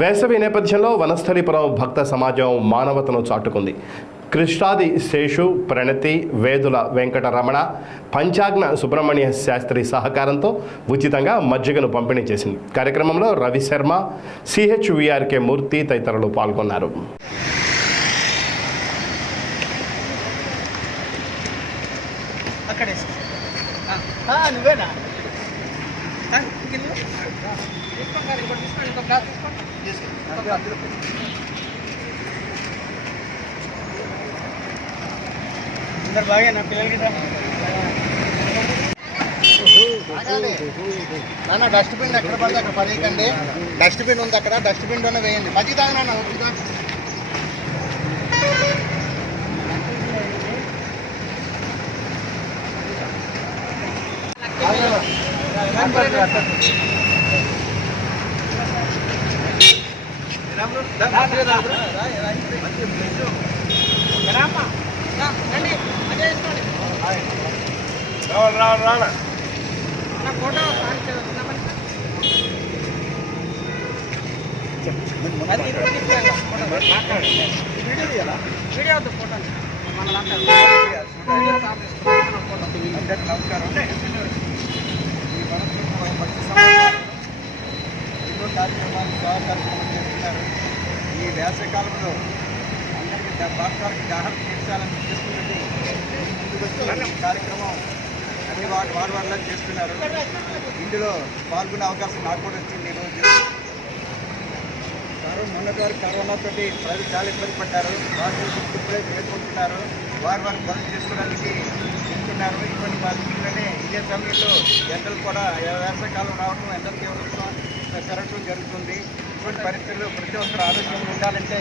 వేసవి నేపథ్యంలో వనస్థలిపురం భక్త సమాజం మానవతను చాటుకుంది. కృష్ణాది శేషు ప్రణతి వేదుల వెంకటరమణ పంచాగ్న సుబ్రహ్మణ్య శాస్త్రి సహకారంతో ఉచితంగా మజ్జిగను పంపిణీ చేసింది. కార్యక్రమంలో రవిశర్మ సిహెచ్విఆర్కే మూర్తి తదితరులు పాల్గొన్నారు. నువ్వేనా? అందరు బాగా నా పిల్లలకి నాన్న డస్ట్బిన్ ఎక్కడ పడితే అక్కడ పడేయకండి. డస్ట్బిన్ ఉంది అక్కడ డస్ట్బిన్లోనే వేయండి. మజ్జిగ తాగినా ఉప్పు తాగు. వీడియో వద్దు ఫోటో మన దాంట్లో వీడియో అందరికీ నమస్కారం. ఈ వనపర్తి భక్తి సమాజం ఎన్నో కార్యక్రమాలు సేవా కార్యక్రమాలు చేస్తున్నారు ఈ వేసవికాలంలో అందరికీ దా- దాహం తీర్చాలని చేసుకున్నట్టు కార్యక్రమం అన్ని వాటి వారి వల్ల చేస్తున్నారు. ఇందులో పాల్గొనే అవకాశం నాకు కూడా వచ్చింది ఈరోజు వారు మొన్నటి కరోనాతో ప్రజలు చాలా ఇబ్బంది పడ్డారు. వారు ఇప్పుడే చేసుకుంటున్నారు వారు వారు పనులు చేసుకోవడానికి వెళ్తున్నారు. ఇటువంటి పరిస్థితులనే ఇదే సమయంలో ఎండలు కూడా వేసవికాలం రావడం ఎండలు తీవ్రత్వం పెరగడం జరుగుతుంది. ఇటువంటి పరిస్థితుల్లో ప్రతి ఒక్కరు ఆరోగ్యంగా ఉండాలంటే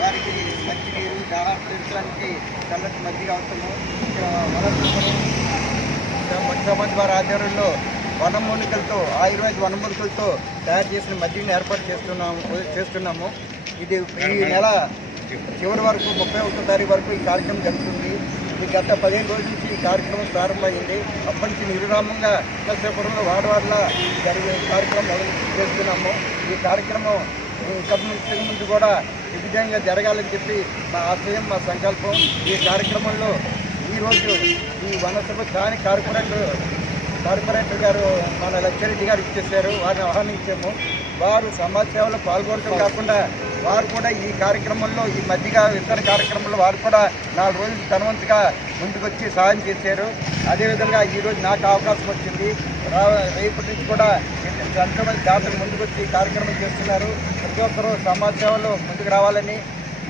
వారికి మంచి నీరు దాహం తీర్చడానికి చల్లటి మజ్జిగ అవసరము. ఇక్కడ వారి ఆధ్వర్యంలో వనమూలికలతో ఆయుర్వేద వనమూలికలతో తయారు చేసిన మద్యని ఏర్పాటు చేస్తున్నాము చేస్తున్నాము. ఇది ఈ నెల చివరి వరకు ముప్పై ఒకటో తారీఖు వరకు ఈ కార్యక్రమం జరుగుతుంది. గత పదిహేను రోజుల నుంచి ఈ కార్యక్రమం ప్రారంభమైంది. అప్పటి నుంచి నిర్విరామంగా నరసాపురంలో వాడవాడలా జరిగే కార్యక్రమం మొదలు చేస్తున్నాము. ఈ కార్యక్రమం ఇంకా ముందు ముందు కూడా విధంగా జరగాలని చెప్పి మా ఆశయం మా సంకల్పం. ఈ కార్యక్రమంలో ఈరోజు ఈ వనసభ కానీ కార్పొరేట్ కార్పొరేటర్ గారు మన లక్ష్మరెడ్డి గారు ఇచ్చేసారు వారిని ఆహ్వానించాము. వారు సమాజ సేవలో పాల్గొనడం కాకుండా వారు కూడా ఈ కార్యక్రమంలో ఈ మధ్యగా ఇతర కార్యక్రమంలో వారు కూడా నాలుగు రోజులు ధనవంతుగా ముందుకొచ్చి సహాయం చేశారు. అదేవిధంగా ఈరోజు నాకు అవకాశం వచ్చింది. రేపటి నుంచి కూడా ఎంతో జాతర దాతలు ముందుకొచ్చి కార్యక్రమం చేస్తున్నారు. ప్రతి ఒక్కరూ సమాజ సేవలో ముందుకు రావాలని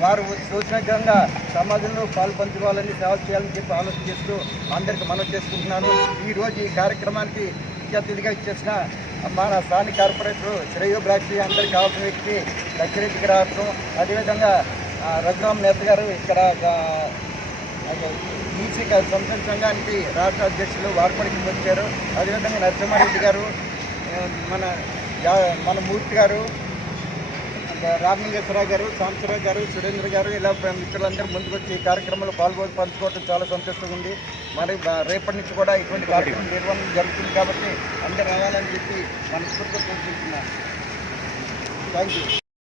వారు సూచనకంగా సమాజంలో పాల్పంచుకోవాలని సేవ చేయాలని చెప్పి ఆలోచన చేస్తూ అందరికి మనం చేసుకుంటున్నాను. ఈరోజు ఈ కార్యక్రమానికి ముఖ్య అతిథిగా ఇచ్చేసిన మన స్థానిక కార్పొరేటర్ శ్రేయో బ్రాక్సీ అందరికి కావాల్సిన వ్యక్తి లక్ష్మీరెడ్డికి రావడం అదేవిధంగా రఘురామ్ నేత గారు ఇక్కడ ఈసీ సంస్థ సంఘానికి రాష్ట్ర అధ్యక్షులు వార్పడికి వచ్చారు. అదేవిధంగా నరసింహారెడ్డి గారు మన మన మూర్తి గారు రామలింగేశ్వరరావు గారు సాంబశివరావు గారు సురేంద్ర గారు ఇలా మిత్రులందరూ ముందుకు వచ్చి ఈ కార్యక్రమంలో పాల్గొని పంచుకోవడం చాలా సంతోషంగా ఉంది. మరి రేపటి నుంచి కూడా ఇటువంటి కార్యక్రమం నిర్వహణ జరుగుతుంది కాబట్టి అందరూ రావాలని చెప్పి మనస్ఫూర్తిగా కోరుకుంటున్నాను. Thank you